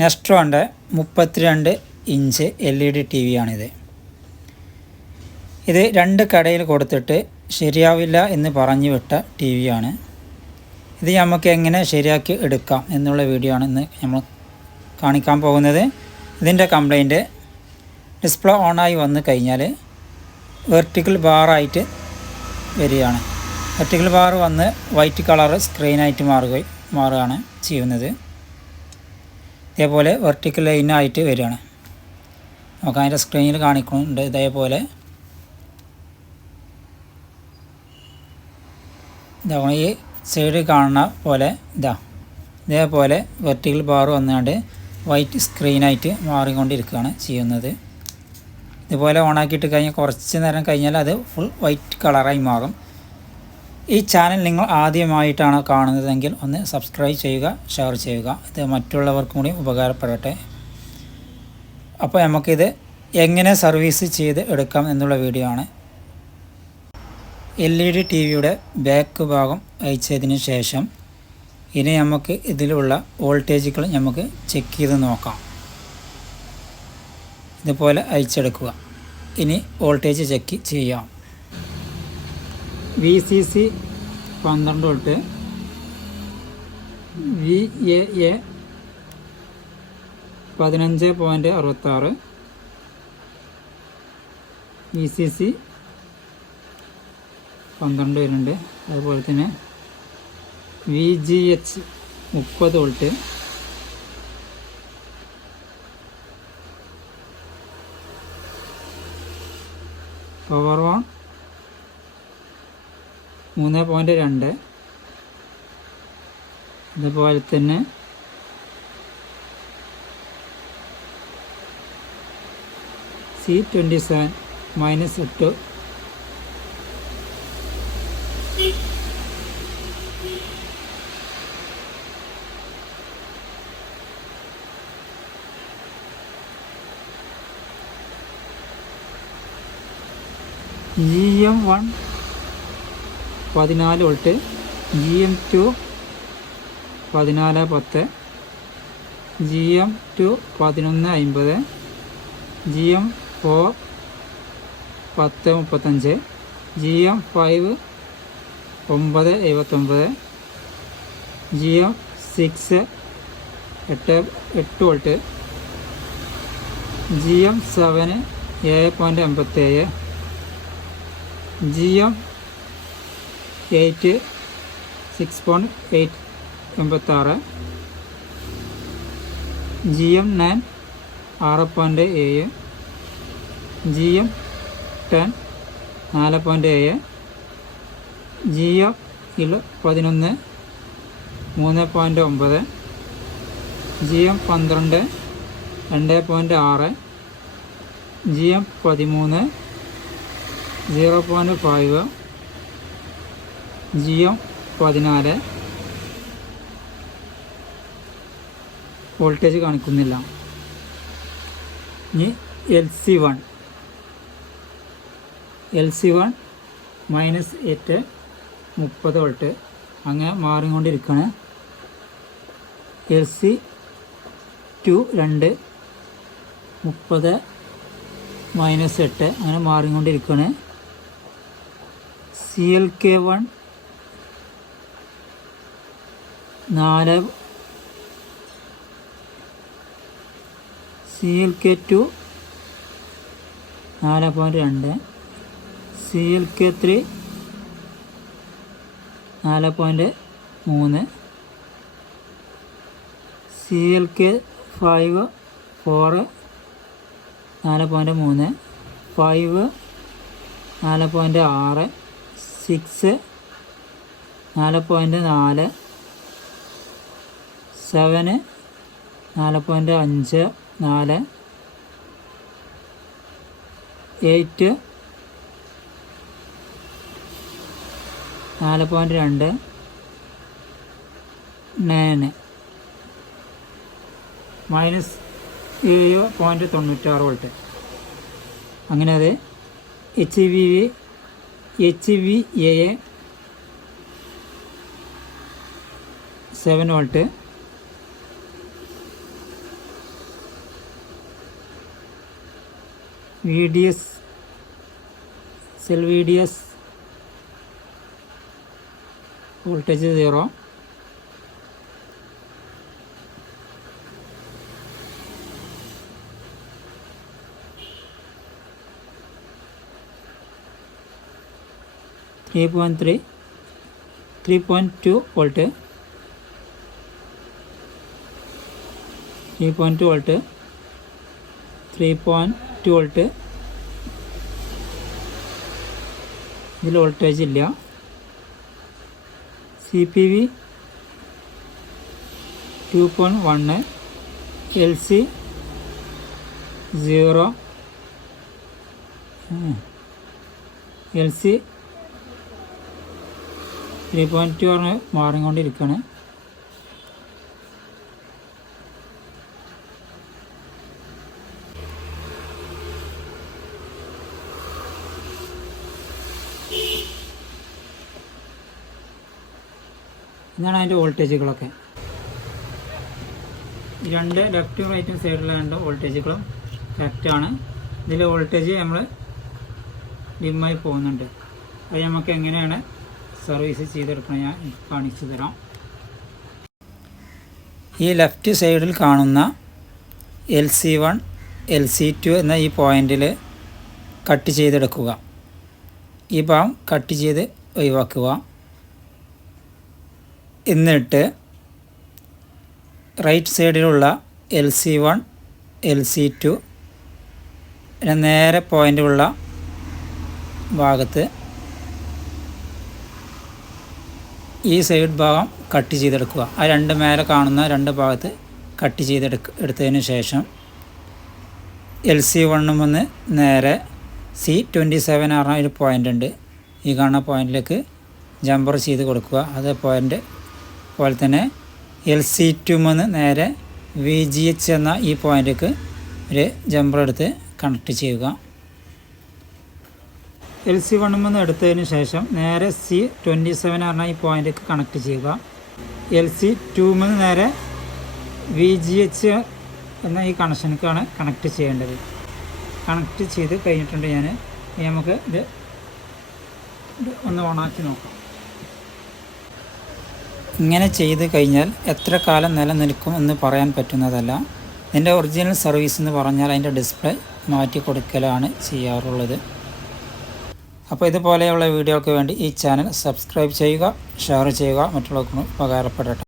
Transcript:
നെസ്ട്രോൻ്റെ 32 inch LED TV ആണിത്. ഇത് 2 കടയിൽ കൊടുത്തിട്ട് ശരിയാവില്ല എന്ന് പറഞ്ഞു വിട്ട TV ആണ്. ഇത് നമുക്ക് എങ്ങനെ ശരിയാക്കി എടുക്കാം എന്നുള്ള വീഡിയോ ആണ് ഇന്ന് നമ്മൾ കാണിക്കാൻ പോകുന്നത്. ഇതിൻ്റെ കംപ്ലൈൻറ്റ് ഡിസ്പ്ലേ ഓണായി വന്നു കഴിഞ്ഞാൽ വെർട്ടിക്കൽ ബാറായിട്ട് വരികയാണ്. വെർട്ടിക്കൽ ബാർ വന്ന് വൈറ്റ് കളർ സ്ക്രീനായിട്ട് മാറുകയാണ് ചെയ്യുന്നത്. ഇതേപോലെ വെർട്ടിക്കൽ ലൈനായിട്ട് വരികയാണ്. നമുക്ക് അതിൻ്റെ സ്ക്രീനിൽ കാണിക്കുന്നുണ്ട്. ഇതേപോലെ ഈ സൈഡിൽ കാണുന്ന പോലെ ഇതേപോലെ വെർട്ടിക്കൽ ബാർ വന്നുകൊണ്ട് വൈറ്റ് സ്ക്രീനായിട്ട് മാറിക്കൊണ്ടിരിക്കുകയാണ് ചെയ്യുന്നത്. ഇതുപോലെ ഓണാക്കിയിട്ട് കഴിഞ്ഞാൽ കുറച്ച് നേരം കഴിഞ്ഞാൽ അത് ഫുൾ വൈറ്റ് കളറായി മാറും. ഈ ചാനൽ നിങ്ങൾ ആദ്യമായിട്ടാണ് കാണുന്നതെങ്കിൽ ഒന്ന് സബ്സ്ക്രൈബ് ചെയ്യുക, ഷെയർ ചെയ്യുക. ഇത് മറ്റുള്ളവർക്കും കൂടി ഉപകാരപ്പെടട്ടെ. അപ്പോൾ നമുക്കിത് എങ്ങനെ സർവീസ് ചെയ്ത് എടുക്കാം എന്നുള്ള വീഡിയോ ആണ്. LED TVയുടെ ബാക്ക് ഭാഗം അയച്ചതിന് ശേഷം ഇനി നമുക്ക് ഇതിലുള്ള വോൾട്ടേജുകൾ നമുക്ക് ചെക്ക് ചെയ്ത് നോക്കാം. ഇതുപോലെ അയച്ചെടുക്കുക. ഇനി വോൾട്ടേജ് ചെക്ക് ചെയ്യാം. VCC 12 വോൾട്ട്, VAA 15.66, VCC 12 വരുന്നുണ്ട്. അതുപോലെ തന്നെ VGH 30 വോൾട്ട്, പവർ ഓൺ 3.2, അതുപോലെ തന്നെ C27 -8, GM1 14 volt, GM2 14.10, GM2 11.50, GM4 10.35, GM5 9.79, GM6 8 volt, GM7 7.87, GM8 6.86, GM9 6.7, GM10 4.7, GM11 3.9, GM12 2.6, GM13 0.5, GM14 voltage കാണിക്കുന്നില്ല. ഇനി LC1 -8 30 വോൾട്ട് അങ്ങനെ മാറിക്കൊണ്ടിരിക്കുകയാണ്. LC2 2 30 -8 അങ്ങനെ മാറിക്കൊണ്ടിരിക്കുകയാണ്. CLK1 4, CLK2 4.2, CLK3 4.3, CLK5 4 4.3, 5 4.6, 6 4.4, 7 4.5 4, 8 4.2, 9 -7.96 volt. അങ്ങനെ അത് HVAA 7 volt, VDS cell VDS voltage 0. (3.2 volt) 3.2 volt 3.2 volt. ഇതിൽ voltage ഇല്ല. CPV 2.1, LC 0, LC 3.2 പറഞ്ഞ് മാറിക്കൊണ്ടിരിക്കുകയാണ്. ഇതാണ് അതിൻ്റെ വോൾട്ടേജുകളൊക്കെ. രണ്ട് ലെഫ്റ്റും റൈറ്റും സൈഡിലുള്ള രണ്ട് വോൾട്ടേജുകളും കറക്റ്റാണ്. ഇതിൽ വോൾട്ടേജ് നമ്മൾ ഡിമ്മായി പോകുന്നുണ്ട്. അത് നമുക്ക് എങ്ങനെയാണ് സർവീസ് ചെയ്തെടുക്കണം ഞാൻ കാണിച്ചു തരാം. ഈ ലെഫ്റ്റ് സൈഡിൽ കാണുന്ന LC1 LC2 എന്ന ഈ പോയിന്റിൽ കട്ട് ചെയ്തെടുക്കുക. ഈ ഭാഗം കട്ട് ചെയ്ത് ഒഴിവാക്കുക. എന്നിട്ട് റൈറ്റ് സൈഡിലുള്ള LC1 LC2 നേരെ പോയിൻ്റുള്ള ഭാഗത്ത് ഈ സൈഡ് ഭാഗം കട്ട് ചെയ്തെടുക്കുക. ആ രണ്ട് മേലെ കാണുന്ന രണ്ട് ഭാഗത്ത് കട്ട് എടുത്തതിന് ശേഷം LC1 വന്ന് നേരെ C27 പറഞ്ഞ ഒരു പോയിൻ്റ് ഉണ്ട്. ഈ കാണുന്ന പോയിൻറ്റിലേക്ക് ജമ്പർ ചെയ്ത് കൊടുക്കുക. അതേ പോയിൻ്റ് പോലെ തന്നെ LC2 വന്ന് നേരെ VGH എന്ന ഈ പോയിൻ്റിലേക്ക് ഒരു ജമ്പർ എടുത്ത് കണക്ട് ചെയ്യുക. LC1 വന്ന് എടുത്തതിന് ശേഷം നേരെ C27 പറഞ്ഞ ഈ പോയിൻ്റിലേക്ക് കണക്ട് ചെയ്യുക. LC2 വന്ന് നേരെ VGH എന്ന ഈ കണക്ഷനിലേക്കാണ് കണക്ട് ചെയ്യേണ്ടത്. കണക്ട് ചെയ്ത് കഴിഞ്ഞിട്ടുണ്ട്. നമുക്ക് ഇത് ഒന്ന് ഓണാക്കി നോക്കാം. ഇങ്ങനെ ചെയ്ത് കഴിഞ്ഞാൽ എത്ര കാലം നിലനിൽക്കും എന്ന് പറയാൻ പറ്റുന്നതല്ല. ഇതിൻ്റെ ഒറിജിനൽ സർവീസ് എന്ന് പറഞ്ഞാൽ അതിൻ്റെ ഡിസ്പ്ലേ മാറ്റി കൊടുക്കലാണ് ചെയ്യാറുള്ളത്. അപ്പോൾ ഇതുപോലെയുള്ള വീഡിയോകൾക്ക് വേണ്ടി ഈ ചാനൽ സബ്സ്ക്രൈബ് ചെയ്യുക, ഷെയർ ചെയ്യുക, മറ്റുള്ളവർക്കും ഉപകാരപ്പെടട്ടെ.